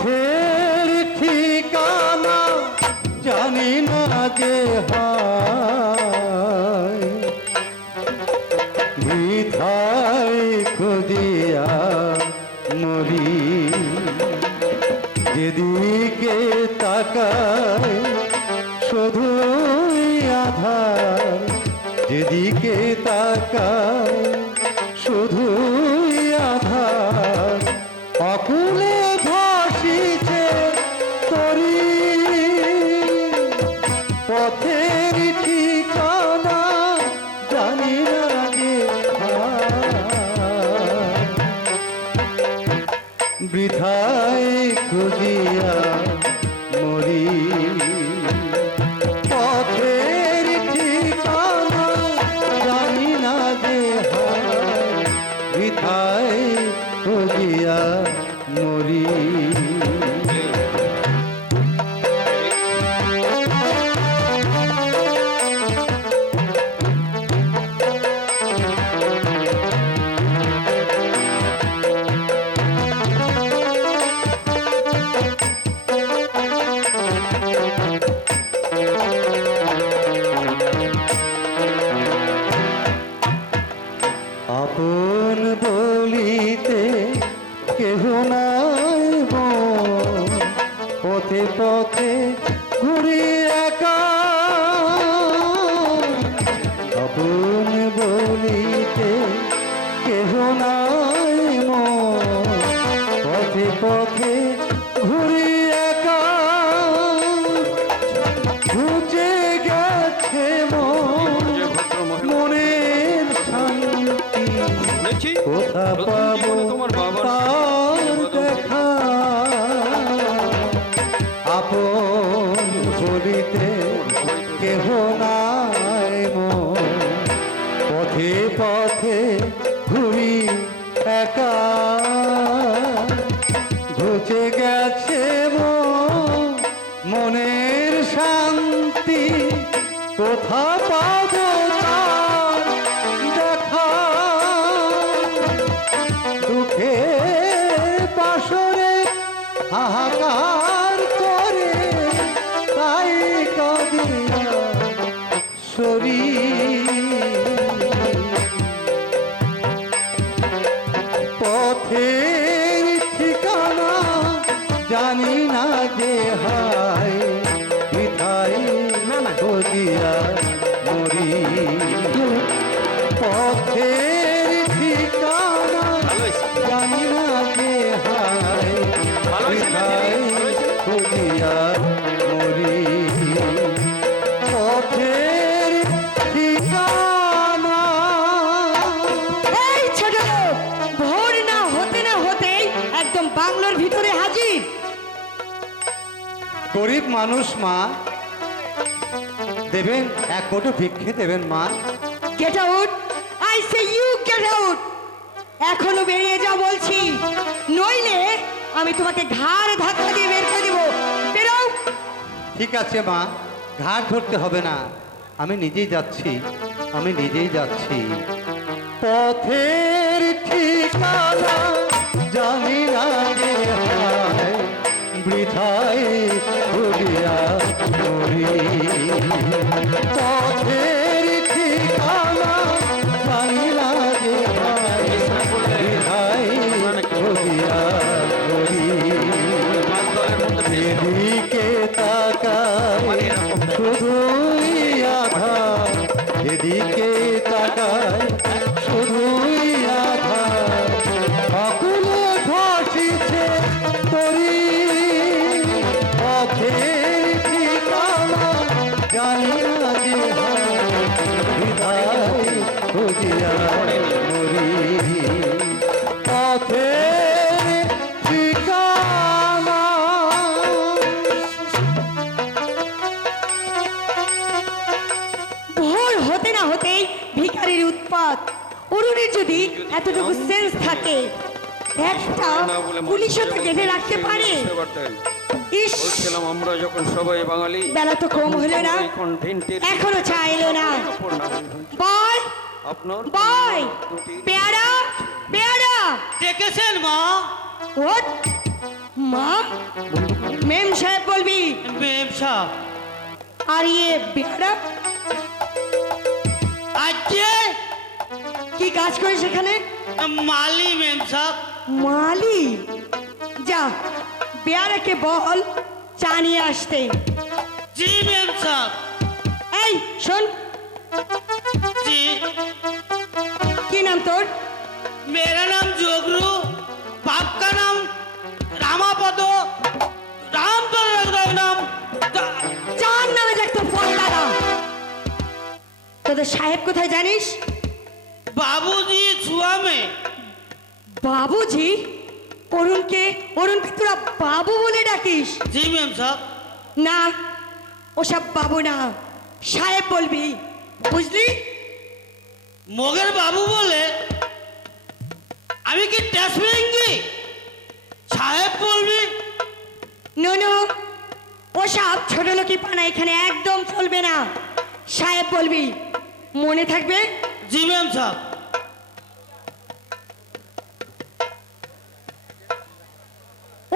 পথের ঠিকানা জানি না যে হায় বৃথায় খুঁজিয়া মরি যেদিকে তাকাই শুধুই আধার যেদিকে তাকাই শুধুই আধার অকুলে ভাসিছে তরি পথের ঠিকানা জানি না যে বৃথায় খুঁজিয়া মরি পথের ঠিকানা জানি না যে বৃথায় খুঁজিয়া মরি আপন বলিতে কেহ নাই পথে পথে ঘুরি একা আপন বলিতে কেহ নাই পথে পথে ঘুরি একা ঘুচে গেছে মনের শান্তি কোথা পাবো তার দেখা আপন বলিতে কেহ নাই পথে পথে ঘুরি একা ঘুচে গেছে মনের শান্তি কোথা পাবো তার দেখা দুঃখে পাশরে হাহাকার করে তাই কাঁদিয়া সরি পথের ঠিকানা জানি না যে হায় বৃথায় খুঁজিয়া মরি পথের ঠিকানা জানি না যে হায় বৃথায় খুঁজিয়া মরি পথের ঠিকানা। এই ছোট লোক, ভোর না হতেই একদম বাংলোর ভিতরে হাজির। গরিব মানুষ মা, দেবেন এক কোটো ভিক্ষে দেবেন মা। Get out, I say you get out. এখনো বেরিয়ে যাও বলছি, নইলে আমি তোমাকে ঘাড় ধাক্কা দিয়ে বের করে দেবো। বেরো। ঠিক আছে মা, ঘাট ধরতে হবে না, আমি নিজেই যাচ্ছি, আমি নিজেই যাচ্ছি। পথের ঠিকানা জানি না যে হায় বৃথায় খুঁজিয়া মরি পথের ঠিকানা জানি না যে হায় বৃথায় খুঁজিয়া মরি যেদিকে তাকায় শুধুই আধার যেদিকে তাকায় শুধুই আধার অকুলে ভাসিছে তরি পথের ঠিকানা জানি না যে হৃদয় খুঁজিয়া মরি পথের ঠিকানা। ভোর হতে না হতেই ভিখারির উৎপাত। অরুণের যদি এতটুকু সেন্স থাকে, একটা পুলিশও তো গেঁথে রাখতে পারে। ইস, বলছিলাম আমরা যখন সবাই বাঙালি, বেলা তো কম হলো না, এখনো চাইলো না। বল আপনার বল, পেয়ারা পেয়ারা ডেকেছেন মা? ওঠ, মা মেম সাহেব বলবি। মেম সাহেব আর ইয়ে বেহারা আজকে কি কাজ করে সেখানে? মালি মেম সাহেব। মালি, যা বেয়ারাকে বল চা নিয়ে আসতে। জি মেম সাহেব। এই শোন, জি কি নাম তোর? मेरा नाम जोगरू, बाप का नाम रामापद, राम तो नाम চার নামে দেখতো ফোন দাদা। তোদের সাহেব কোথায় জানিস? बाबूजी छुआ में। বাবুজি? অরুণকে তোরা বাবু বলে ডাকিস? जी मैम साहब। না, ওসব বাবু না, সাহেব বলবি, বুঝলি? मगर बाबू बोले अभी की टेस्ट मिलेंगी साहेब बोल भी। নো, ওসব ছোট লোকি পানা এখানে একদম চলবে না। সাহেব বলবি, মনে থাকবে? जी मैम साहब।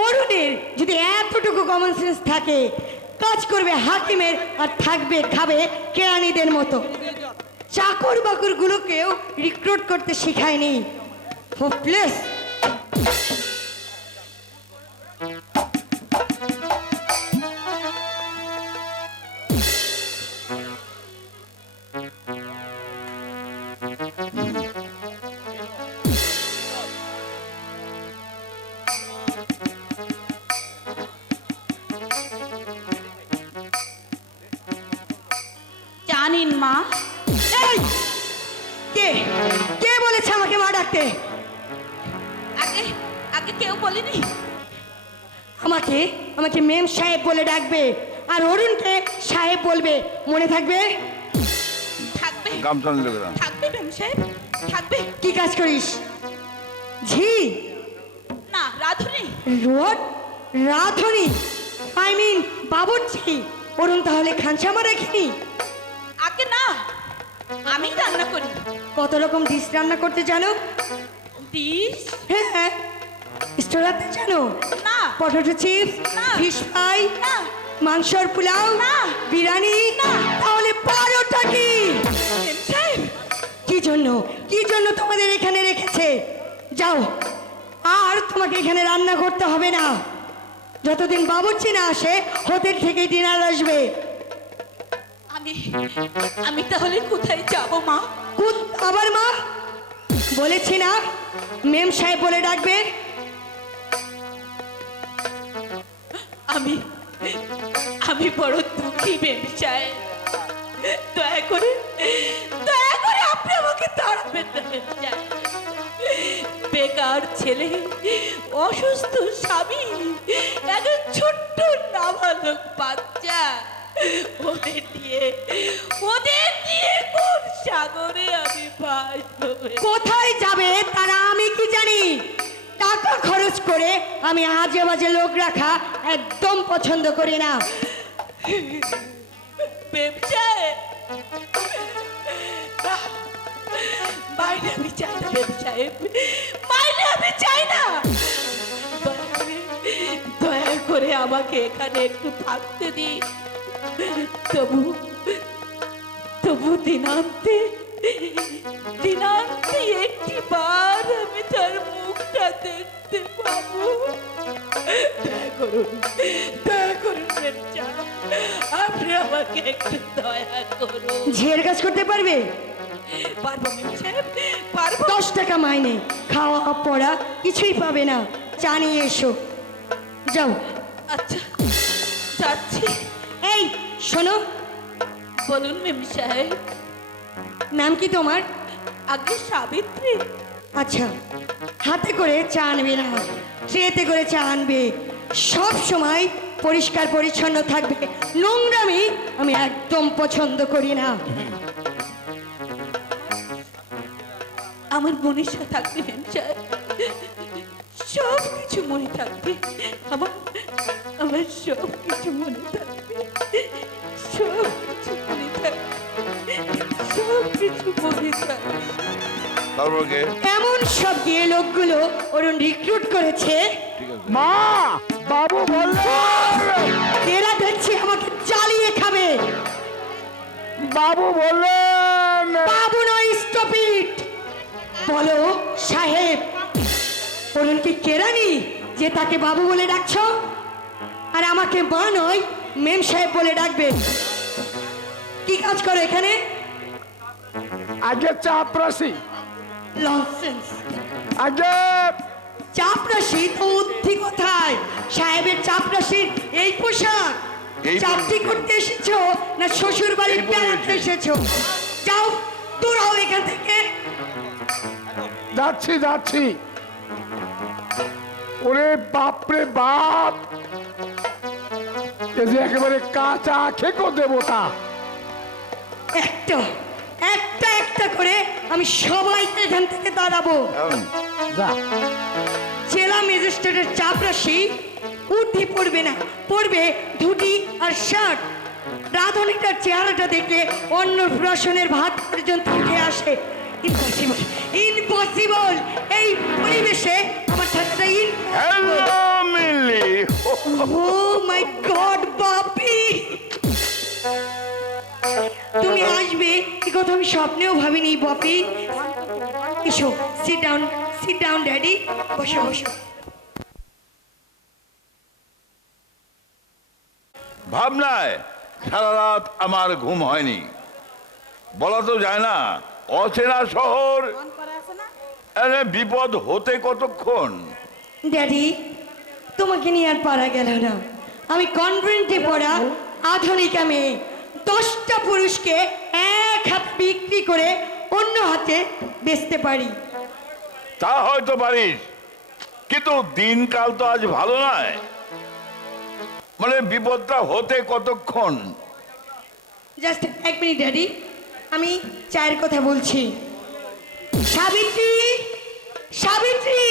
অরুণের যদি এতটুকু কমন সেন্স থাকে, কাজ করবে হাকিমের আর থাকবে খাবে কেরানিদের মতো। চাকর বাকর গুলোকেও রিক্রুট করতে শেখায়নি। হোপলেস। জানিন মা। এই কে কে বলেছে আমাকে মা ডাকতে? আগে আগে কেউ বলেনি। আমাকে আমাকে মেম সাহেব বলে ডাকবে, আর অরুণকে সাহেব বলবে, মনে থাকবে? থাকবে গামছা নিলে কেন? থাকবে মেম সাহেব থাকবে। কি কাজ করিস? ঝি না রাধুনি। রোড রাধুনি, আই মিন বাবুর্চি। অরুণ তাহলে খানসামা রাখিনি? আগে না, আমি রান্না করি। কত রকম ডিশ রান্না করতে জানো? ডিশ? হ্যাঁ, স্টোরাতে জানো? না। পটেটো চিপস, না। ফিশ ফ্রাই, না। মাংসর পোলাও, না। বিরিয়ানি, না। তাহলে বারোটা কি? মেম সাহেব কি জন্য তোমাদের এখানে রেখেছে? যাও, আর তোমাকে এখানে রান্না করতে হবে না। যতদিন বাবুর্চি না আসে হোটেল থেকে ডিনার আসবে। আমি তাহলে কোথায় যাব মা? আবার মা? বলেছি না মেম সাহেব বলে ডাকবে। আমি বড় দুঃখী মেম সাহেব। দয়া করে আপনি আমাকে তাড়াবেন না মেম সাহেব। বেকার ছেলে, অসুস্থ স্বামী, একটা ছোট্ট নাবালক বাচ্চা, ওদের দিয়ে কোন সাগরে আমি ভাসবো? কোথায় যাবে তারা আমি কি জানি? টাকা খরচ করে আমি আজে বাজে লোক রাখা একদম পছন্দ করি না। মেম সাহেব, মাইনে আমি চাই না মেম সাহেব, মাইনে আমি চাই না। দয়া করে আমাকে এখানে একটু থাকতে দিন। তবু দিনান্তে একটি বার আমি তার মুখটা দেখতে পাবো। দয়া করুন মেম সাহেব, আপনি আমাকে একটু দয়া করুন। ঝের কাজ করতে পারবে? পারবো মেম সাহেব, পারবো। 10 টাকা মাইনে, খাওয়া পড়া কিছুই পাবে না। চা নিয়ে এসো, যাও। আচ্ছা যাচ্ছি। এই শোনো, বলুন মেম সাহেব। নাম কি তোমার? আগে সাবিত্রী। আচ্ছা, হাতে করে চা আনবে না, ট্রেতে করে চা আনবে। সব সময় পরিষ্কার পরিচ্ছন্ন থাকবে। নোংরামি আমি একদম পছন্দ করি না। আমার মনীষা থাকবে মেম সাহেব, সব কিছু মনে থাকবে। আমার সব কিছু মনে থাকবে, সব কিছু মনে থাকবে, সব কিছু মনে থাকবে। তারপরে এমন সব গিয়ে লোকগুলো অরুণ রিক্রুট করেছে, মা বাবু বললেন, এরা দেখছি আমাকে জ্বালিয়ে খাবে। বাবু বললেন, বাবু নয়, স্টপ ইট। বলো সাহেব, অরুণ কি কেরানি যে তাকে বাবু বলে ডাকছো? আর আমাকে মা নয় মেম সাহেব বলে ডাকবে? কি কাজ করো এখানে? আগে চাপরাশি, লনসেন্স। আগে চাপরাশি তো উদ্ধি কোথায়? সাহেবের চাপরাশির এই পোশাক? এই চাকরি করতে এসেছো না শ্বশুর বাড়ি এই পরে বেড়াতে এসেছি। এসেছো? যাও, দূর হও এখান থেকে। যাচ্ছি যাচ্ছি। ওরে বাপরে বাপ, এ যে একেবারে কাঁচা খেকো দেবতা। একটা একটা একটা করে আমি সবাইকে এখান থেকে দাঁড়াবো। যা, জেলা ম্যাজিস্ট্রেটের চাপরাশি উঠি পড়বে না, পড়বে ধুতি আর শার্ট। রাধুনিটার চেহারাটা দেখলে অন্নপ্রাশনের ভাত পর্যন্ত উঠে আসে। Impossible, impossible. এই পরিবেশে আমার থাকাটা হ্যালো মিলি, ও মাই গড বাপি, তুমি আসবে এই কথা আমি স্বপ্নেও ভাবিনি বাপি। এসো, সিট ডাউন ড্যাডি, বসো বসো। ভাবনায় সারা রাত আমার ঘুম হয়নি। বলা তো যায় না, অচেনা শহর, আরে বিপদ হতে কতক্ষণ। ড্যাডি, তোমাকে নিয়ে আর পারা গেল না। আমি কনভেন্টে পড়া আধুনিকা মেয়ে, 10টা পুরুষকে এক হাত বিক্রি করে অন্য হাতে বেচতে পারি। তা হয়তো পারিস, কিন্তু দিনকাল তো আজ ভালো নয়। মানে বিপদটা হতে কতক্ষণ। জাস্ট এক মিনিট ড্যাডি, আমি চায়ের কথা বলছি। সাবিত্রী, সাবিত্রী,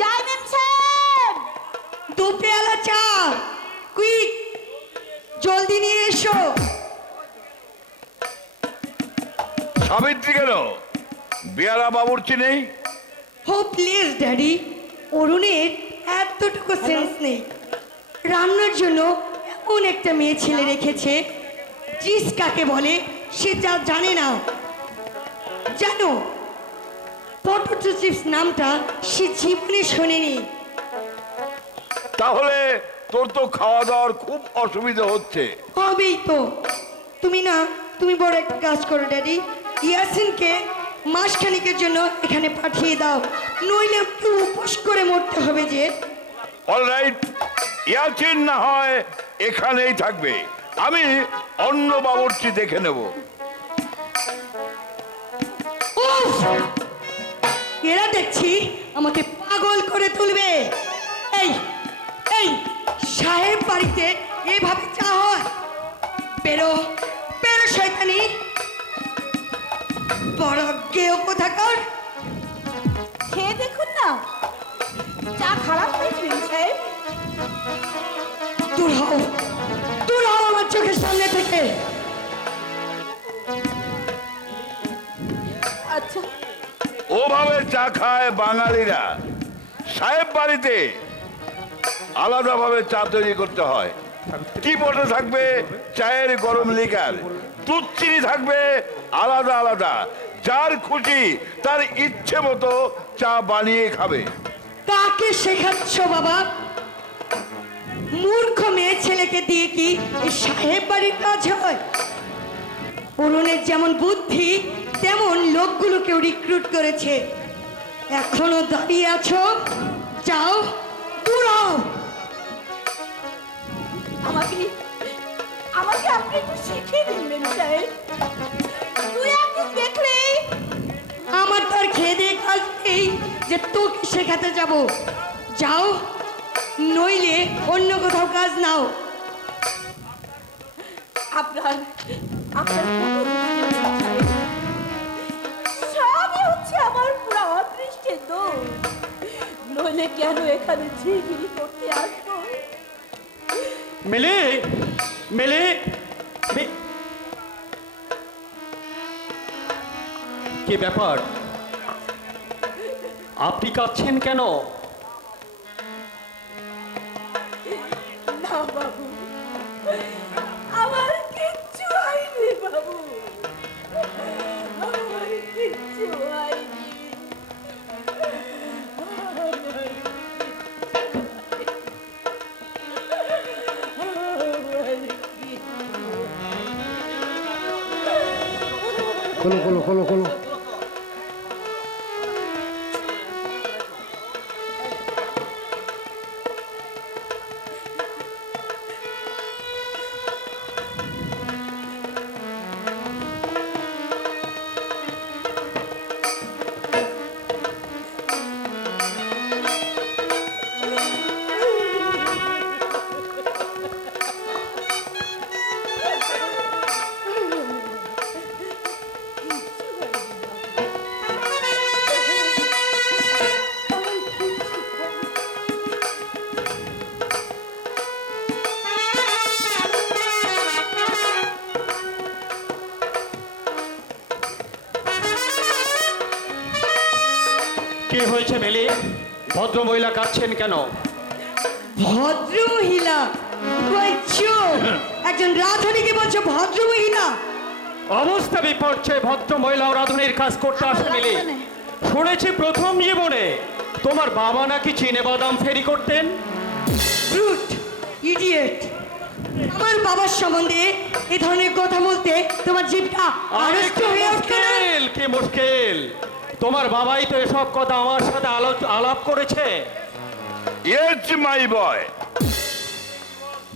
যাই ম্যাম সাহেব। 2 পেয়ালা চা, কুইক, জলদি নিয়ে এসো। সাবিত্রী কেন? বিয়ারা বাবুর্চি নেই? হো প্লিজ ড্যাডি, অরুণের এতটুকু সেন্স নেই। রান্নার জন্য এমন একটা মেয়ে ছেলে রেখেছে, চিজ কাকে বলে সে যা জানে না। জানো, পটেটো চিপস নামটা সে জীবনে শোনেনি। তাহলে তোর তো খাওয়া দাওয়ার খুব অসুবিধা হচ্ছে। হবেই তো। তুমি বড় একটা কাজ করো ড্যাডি, ইয়াসিনকে মাসখানিকের জন্য এখানে পাঠিয়ে দাও, নইলে একটু উপোস করে মরতে হবে যে। অলরাইট, ইয়াচিন না হয় এখানেই থাকবে, আমি অন্য বাবুর্চি দেখে নেব। উফ! এরা দেখছি আমাকে পাগল করে তুলবে। এই এই সাহেব বাড়িতে এভাবে চা হয়? বেরো বেরো শয়তানি, বড় গেও কোথাকার। খেয়ে দেখুন না, চা খারাপ হয়েছে ম্যাম সাহেব। দূর হও, দূর হও আমার চোখের সামনে থেকে। আচ্ছা, ওভাবে চা খায় বাঙালিরা। সাহেব বাড়িতে আলাদাভাবে চা তৈরি করতে হয়। কি বটে থাকবে চায়ের গরম লিকার, দুধ চিনি থাকবে আলাদা আলাদা। যার খুশি তার ইচ্ছে মতো চা বানিয়ে খাবে। কাকে শেখাচ্ছ বাবা? মূর্খ মেয়ে ছেলেকে দিয়ে কি এই সাহেব বাড়ির কাজ হয়? অরুণের যেমন বুদ্ধি তেমন লোকগুলোকেও রিক্রুট করেছে। এখনো দাঁড়িয়ে আছো? যাও, দূর হও। আমাকে আমাকে আপনি একটু শিখিয়ে দিন ম্যাম সাহেব। তুই একদিন দেখলেই আমার তো আর খেয়ে দিয়ে কাজ নেই যে তোকে শেখাতে যাব। যাও, নইলে অন্য কোথাও কাজ নাও। আপনার আপনার কোনো দোষ নেই ম্যাম সাহেব। সবই হচ্ছে আমার পুরো অদৃষ্টের দোষ। নইলে কেন এখানে ঝিগিরি করতে আসবো? মিলি, মিলি, কি ব্যাপার? আপনি কাঁদছেন কেন? না বাবু, আমার কিচ্ছু হয়নি বাবু, আমার কিচ্ছু হয়নি। খোলো খোলো খোলো খোলো। কি হয়েছে মিলি? ভদ্র মহিলা কাঁদছেন কেন? ভদ্র মহিলা বলছো? একজন রাধুনিকে বলছো ভদ্র মহিলা? অবস্থা বিপর্যয়, ভদ্র মহিলা রাধুনির কাজ করতে আসে মিলি। শুনেছি প্রথম জীবনে তোমার বাবা নাকি চিনে বাদাম ফেরি করতেন। Brute, idiot! আমার বাবার সম্বন্ধে এই ধরনের কথা বলতে তোমার জিভটা আড়ষ্ট হয়ে আসছে না? কি মুশকিল! তোমার বাবাই তো এসব কথা আমার সাথে আলাপ করেছে। ইয়েস মাই বয়,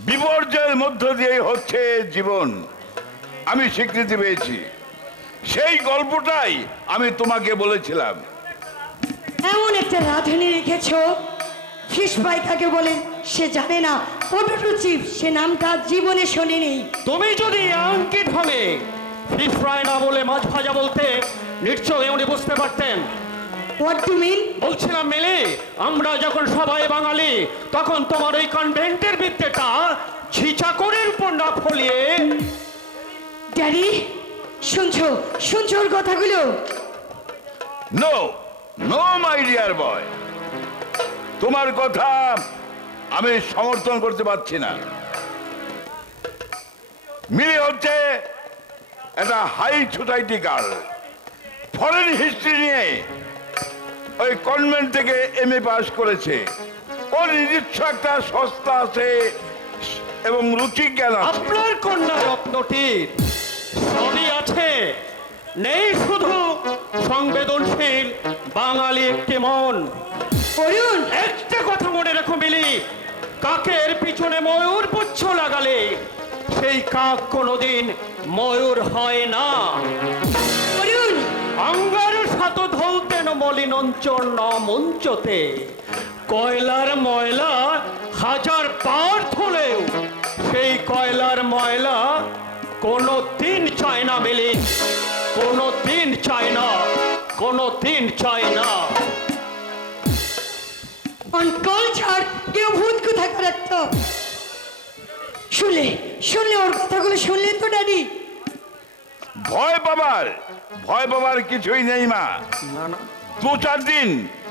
বিপর্যয়ের মধ্য দিয়ে হচ্ছে জীবন। আমি স্বীকৃতি পেয়েছি, সেই গল্পটাই আমি তোমাকে বলেছিলাম। এমন একটা রাধুনি রেখেছো, ফিশ ফ্রাই কাকে বলে সে জানে না, পটেটো চিপ সে নামটা জীবনে শোনেনি। তুমি যদি আঙ্কিত হলে ফিশ ফ্রাই না বলে মাছ ভাজা বলতে, নিশ্চয়ই উনি বুঝতে পারতেন। What do mean? বলছিলাম মিলি, আমরা যখন সবাই বাঙালি তখন তোমার ওই কনভেন্টের বিদ্যেটা ছিচাকরের উপর না ফলিয়ে। ড্যাডি, শুনছো শুনছো ওর কথাগুলো? নো নো মাই ডিয়ার বয়, তোমার কথা আমি সমর্থন করতে পারছি না। মিলি হচ্ছে একটা high society girl, foreign history নিয়ে ওই কনভেন্ট থেকে MA পাস করেছে। ওর নিজস্ব একটা সংস্থা আছে এবং রুচি জ্ঞান আছে। আপনার কন্যা রত্নটির সবই আছে, নেই শুধু সংবেদনশীল বাঙালি একটি মন। অরুণ, একটা কথা মনে রেখো মিলি, কাকের পিছনে ময়ূর পুচ্ছ লাগালে সেই কাক কোনোদিন ময়ূর হয় না। অরুণ, অঙ্গার সাত ধৌতেন মলিনঞ্চর ন মঞ্চতে, কয়লার ময়লা হাজার পার হলেও সেই কয়লার ময়লা কোনো দিন চায় না মিলি, কোনো দিন চায় না, কোনো দিন চায় না। অনকালচার কেউ ভূত কোথাকার একটা। শুনলে ওর কথাগুলো শুনলেন তো ড্যাডি? ভয় পাবার কিছুই নেই মা। 2-4 দিন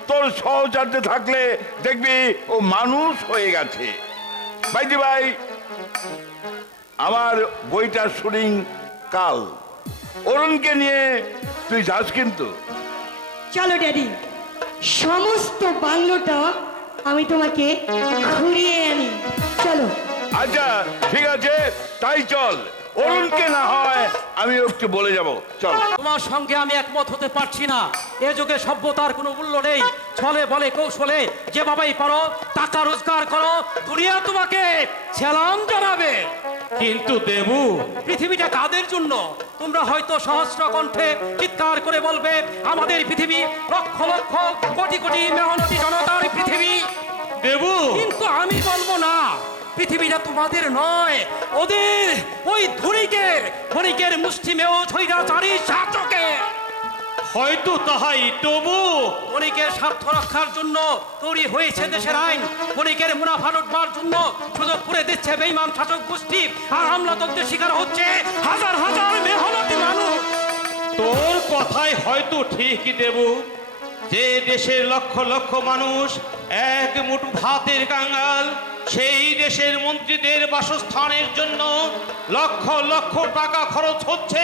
তোর সহচার্যে থাকলে দেখবি ও মানুষ হয়ে গেছে। ভাই আমার বইটার শুটিং কাল, অরুণকে নিয়ে তুই যাস কিন্তু। চলো ড্যাডি, সমস্ত বাংলোটা আমি তোমাকে ঘুরিয়ে আনি। চলো। আচ্ছা ঠিক আছে, তাই চল। অরুণকে না হয় আমি একটু বলে যাব, চল। তোমার সঙ্গে আমি একমত হতে পারছি না। এ যুগে সভ্যতার কোনো মূল্য নেই। ছলে বলে কৌশলে যেভাবেই পারো টাকা রোজগার করো, দুনিয়া তোমাকে সেলাম জানাবে। কিন্তু দেবু, পৃথিবীটা কাদের জন্য? তোমরা হয়তো সহস্র কণ্ঠে চিৎকার করে বলবে আমাদের পৃথিবী লক্ষ লক্ষ কোটি কোটি মেহনতি জনতার পৃথিবী। দেবু, কিন্তু আমি বলবো না, পৃথিবীটা তোমাদের নয়, ওদের, ওই ধনিকের মুষ্টিমেয় স্বৈরাচারী শাসকের। হয়তো তাহাই, তবু বণিকের স্বার্থ রক্ষার জন্য তৈরি হয়েছে দেশের আইন। বণিকের মুনাফা লুটবার জন্য সুযোগ করে দিচ্ছে বেঈমান শাসক গোষ্ঠী, আর আমলাতন্ত্রের শিকার হচ্ছে হাজার হাজার মেহনতি মানুষ। তোর কথাই হয়তো ঠিকই দেবু, যে দেশের লক্ষ লক্ষ মানুষ এক মুঠো ভাতের কাঙ্গাল, সেই দেশের মন্ত্রীদের বাসস্থানের জন্য লক্ষ লক্ষ টাকা খরচ হচ্ছে।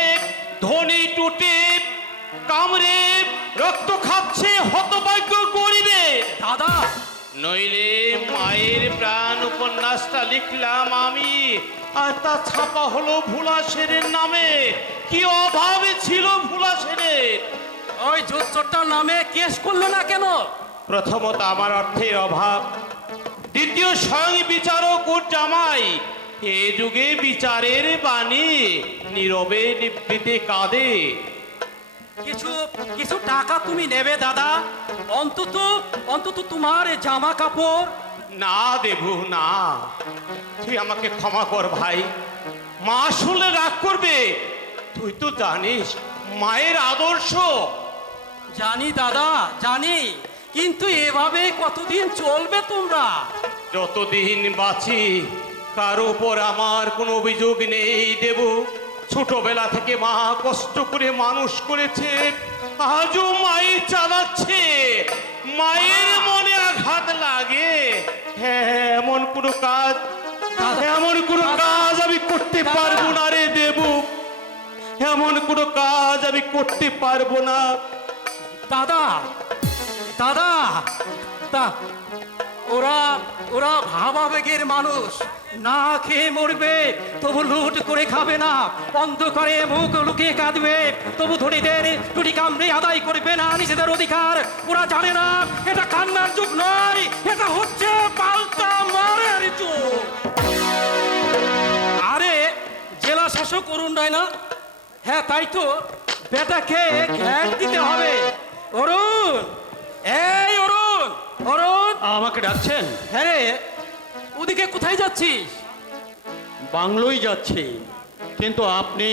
ধনী টুটি কামড়ে রক্ত খাচ্ছে হতভাগ্য গরিবে। দাদা, নইলে মায়ের প্রাণ উপন্যাসটা লিখলাম আমি, আর তা ছাপা হলো ভোলা সেনের নামে। কি অভাবে ছিল ভোলা সেনের। ওই জোচ্চটার নামে কেস করলো না কেন? প্রথমত আমার অর্থের অভাব, দ্বিতীয় স্বয়ং বিচারক ওর জামাই এ যুগে বিচারের বাণী নীরবে নিবৃতে কাঁদে। কিছু কিছু টাকা তুমি নেবে দাদা, অন্তত অন্তত তোমার জামা কাপড়। না দেবু না, তুই আমাকে ক্ষমা কর ভাই। মা শুনলে রাগ করবে। তুই তো জানিস মায়ের আদর্শ। জানি দাদা, জানি, কিন্তু এভাবে কতদিন চলবে তোমরা? যতদিন বাঁচি কার উপর আমার কোনো অভিযোগ নেই দেবু। ছোটবেলা থেকে মা কষ্ট করে মানুষ করেছে, আজও মাই চালাচ্ছে। মায়ের মনে আঘাত লাগে। হ্যাঁ, এমন কোনো কাজ আমি করতে পারবো না রে দেবু। এমন কোনো কাজ আমি করতে পারবো না। দাদা, দাদা, ওরা ওরা ভাবাবেগের মানুষ, না খেয়ে মরবে তবু লুট করে খাবে না, অন্ধকারে মুখ লুকিয়ে কাঁদবে তবু ধনীদের টুটি কামড়ে আদায় করবে না নিজেদের অধিকার। ওরা জানে না এটা কান্নার যুগ নয়, এটা হচ্ছে পাল্টা মারের যুগ। আরে জেলা শাসক অরুণ রায় না? হ্যাঁ তাই তো, বেটাকে ঘ্যাট দিতে হবে। অরুণ, এই অরুণ, অরুণ। আমাকে ডাকছেন? হ্যাঁ রে, ওদিকে কোথায় যাচ্ছিস? বাংলোই যাচ্ছি, কিন্তু আপনি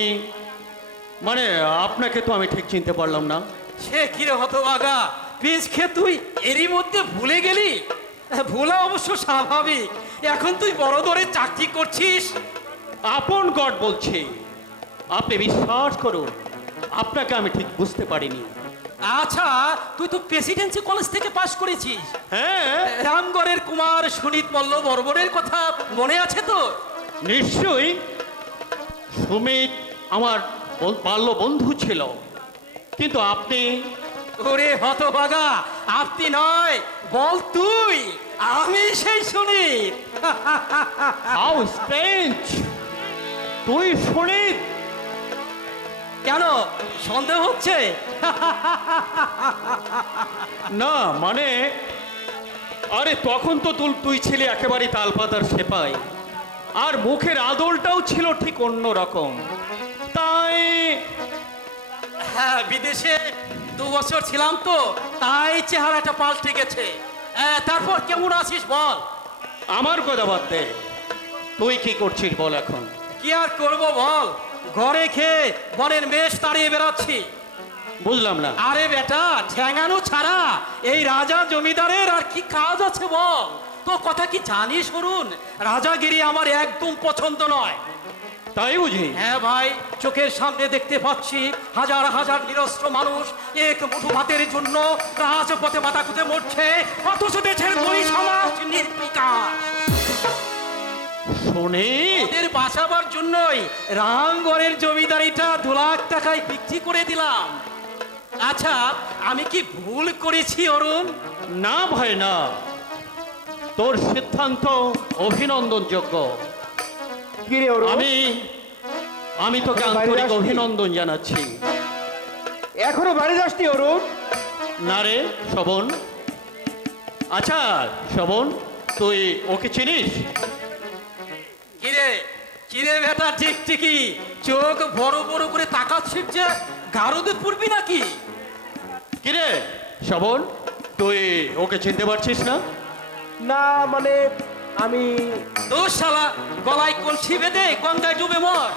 মানে আপনাকে তো আমি ঠিক চিনতে পারলাম না। সে কিরে হতভাগা, পিস খেয়ে তুই এরই মধ্যে ভুলে গেলি? ভোলা অবশ্য স্বাভাবিক, এখন তুই বড় দরে চাকরি করছিস। আপন গড বলছি, আপনি বিশ্বাস করুন, আপনাকে আমি ঠিক বুঝতে পারিনি। আচ্ছা, তুই তো প্রেসিডেন্সি কলেজ থেকে পাশ করেছিস। হ্যাঁ, রামগড়ের কুমার সুনীত মল্ল বর্মনের কথা মনে আছে তো? নিশ্চয়ই। সুমিত আমার বাল্য বন্ধু ছিল, কিন্তু আপনি? ওরে হতভাগা, আপনি নয়, বল তুই। আমি সেই সুনীত। How strange! তুই সুনীত? কেন সন্দেহ হচ্ছে? না মানে, আরে তখন তো তুই ছিলি একেবারে তালপাতার সেপাই, আর মুখের আদলটাও ছিল ঠিক অন্য রকম। তাই হ্যাঁ, বিদেশে 2 বছর ছিলাম তো, তাই চেহারাটা পাল্টে গেছে। তারপর কেমন আছিস বল? আমার কথা বাদ দে, তুই কি করছিস বল এখন? কি আর করবো বল, ঘরে খেয়ে বনের মেষ তাড়িয়ে বেড়াচ্ছি। বুঝলাম না। আরে বেটা, ঠ্যাঙানো ছাড়া এই রাজা জমিদারের আর কি কাজ আছে বল? তো কথা কি জানিস অরুণ, রাজাগিরি আমার একদম পছন্দ নয়। তাই বুঝি? হ্যাঁ ভাই, চোখের সামনে দেখতে পাচ্ছি হাজার হাজার নিরস্ত্র মানুষ এক মুঠো ভাতের জন্য রাজপথে মাথা খুঁজে মরছে, অথচ দেশের দুই সমাজ নির্বিকার। শুনে ওদের বাঁচাবার জন্যই রামগড়ের জমিদারিটা 2 লাখ টাকায় বিক্রি করে দিলাম। আচ্ছা, আমি কি ভুল করেছি অরুণ? না ভাই না, তোর সিদ্ধান্ত অভিনন্দনযোগ্য। আমি তোকে আন্তরিক অভিনন্দন জানাচ্ছি। এখনো বাড়ি যাসনি অরুণ? না রে শোভন। আচ্ছা শোভন, তুই ওকে চিনিস? কিরে কিরে বেটা, ঠিক ঠিকই চোখ বড় বড় করে তাকাচ্ছিস যে, গারদে পড়বি নাকি? কিরে শোভন, তুই ওকে চিনতে পারছিস না? না মানে আমি দোষ শালা, গলায় কলসি বেঁধে গঙ্গায় ডুবে মর।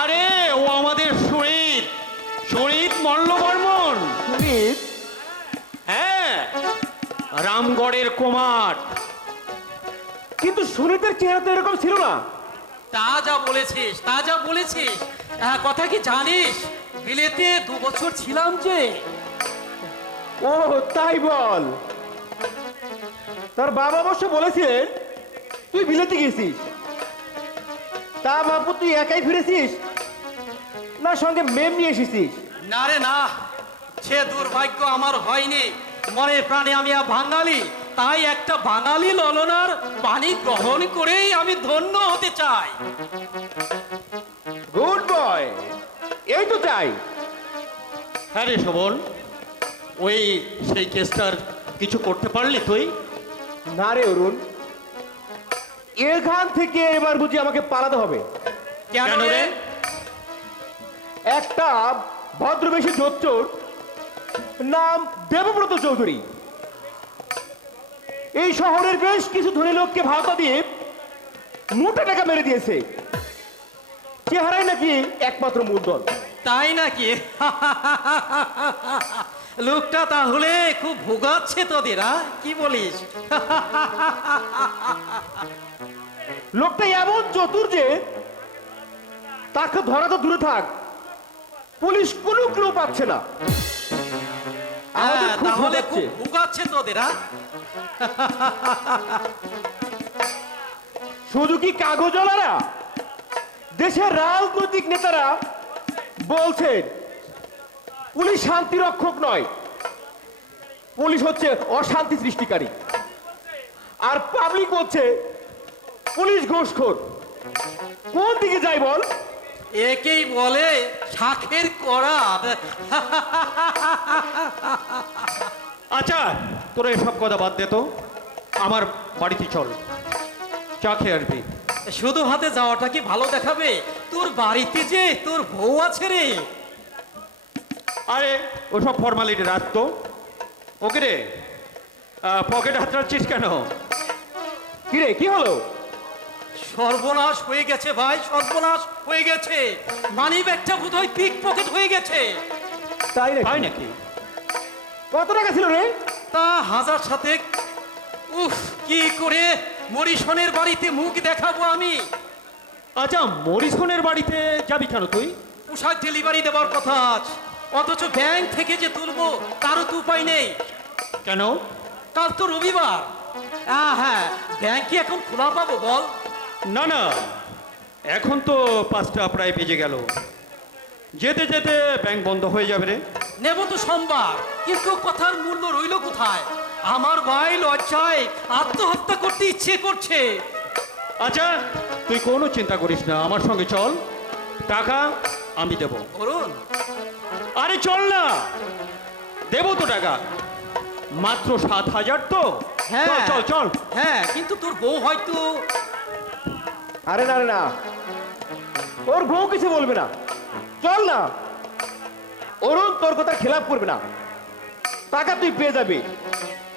আরে ও আমাদের সুনীত, সুনীত মল্লবর্মন। সুমিত? হ্যাঁ, রামগড়ের কুমার। কিন্তু সুনীতের চেহারা তো এরকম ছিল না। তা যা বলেছিস, তা যা বলেছিস। কথা কি জানিস, বিলেতে 2 বছর ছিলাম যে। ও তাই বল। তোর বাবা অবশ্য বলেছিলেন তুই বিলেতে গেছিস। তা বাপু তুই একাই ফিরেছিস না সঙ্গে মেম নিয়ে এসেছিস? না রে না, সে দুর্ভাগ্য আমার হয়নি। মনে প্রাণে আমি বাঙালি, তাই একটা বাঙালি ললনার বাণী গ্রহণ করেই আমি ধন্য হতে চাই। গুড বয়, এই তো চাই। হ্যাঁ রে শোভন, ওই সেই কেসটার কিছু করতে পারলি তুই? না রে অরুণ, এখান থেকে এবার বুঝি আমাকে পালাতে হবে। কেন রে? একটা ভদ্রবেশী জোচ্চোর নাম দেবব্রত চৌধুরী এই শহরের বেশ কিছু ধনী লোককে ভাড়া দিয়ে মোটা টাকা মেরে দিয়েছে। চেহারাই নাকি একমাত্র মূলধন। তাই নাকি? লোকটা তাহলে খুব ভোগাচ্ছে তোদের, কি বলিস? লোকটা এমন চতুর যে তাকে ধরা তো দূরে থাক, পুলিশ কোনো ক্লু পাচ্ছে না। আমাদের খুব তাহলে ভোগাচ্ছে। খুব ভোগাচ্ছে তোদের। শুধু কি কাগজওয়ালারা, দেশের রাজনৈতিক নেতারা বলছেন পুলিশ শান্তি রক্ষক নয়, পুলিশ হচ্ছে অশান্তি সৃষ্টিকারী। আর পাবলিক বলছে পুলিশ ঘুষখোর। কোন দিকে যাই বল? একেই বলে শাখের করাত। আচ্ছা, তোরা এসব কথা বাদ দে তো, আমার বাড়িতে চল, চা খেয়ে আসবি। শুধু হাতে যাওয়াটা কি ভালো দেখাবে? তোর বাড়িতে যে তোর বউ আছে রে। আরে ওসব ফর্মালিটি রাখ তো। ওকে রে, পকেট হাত রাখছিস কেন? কিরে কি হলো? সর্বনাশ হয়ে গেছে ভাই, সর্বনাশ হয়ে গেছে। মানি ব্যাগটা বোধহয় পিক পকেট হয়ে গেছে। তাই তাই নাকি? নাকি? কত টাকা ছিল রে? তা 1000 সাথে। উফ, কি করে মরিসনের বাড়িতে মুখ দেখাবো আমি? আচ্ছা, মরিসনের বাড়িতে যাবি কেন তুই? পোশাক ডেলিভারি দেওয়ার কথা আছে, অথচ ব্যাংক থেকে যে তুলবো তারও তো উপায় নেই। কেন? কাল তো রবিবার। হ্যাঁ, ব্যাংক কি এখন খোলা পাবো বল? না না, এখন তো 5টা প্রায় বেজে গেল, যেতে যেতে ব্যাংক বন্ধ হয়ে যাবে রে। নেব তো সোমবার, কিন্তু কথার মূল্য রইল কোথায়? আমার ভাই লজ্জায় আত্মহত্যা করতে ইচ্ছে করছে। আচ্ছা, তুই কোনো চিন্তা করিস না, আমার সঙ্গে চল, টাকা আমি দেব। অরুণ, আরে চল না, দেবো তো টাকা, মাত্র 7,000 তো। হ্যাঁ চল চল চল। হ্যাঁ, কিন্তু তোর বউ হয়তো। আরে না রে না, ওর বউ কিছু বলবে না, চল না। অরুণ তোর কথা খেলাপ করবে না, টাকা তুই পেয়ে যাবি।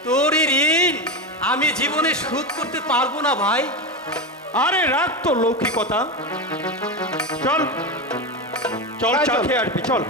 তোর এই ঋণ আমি জীবনে শোধ করতে পারবো না ভাই। আরে রাখ তো লৌকিকতা, চল চল, তাই চা চল। খেয়ে আসবি, চল।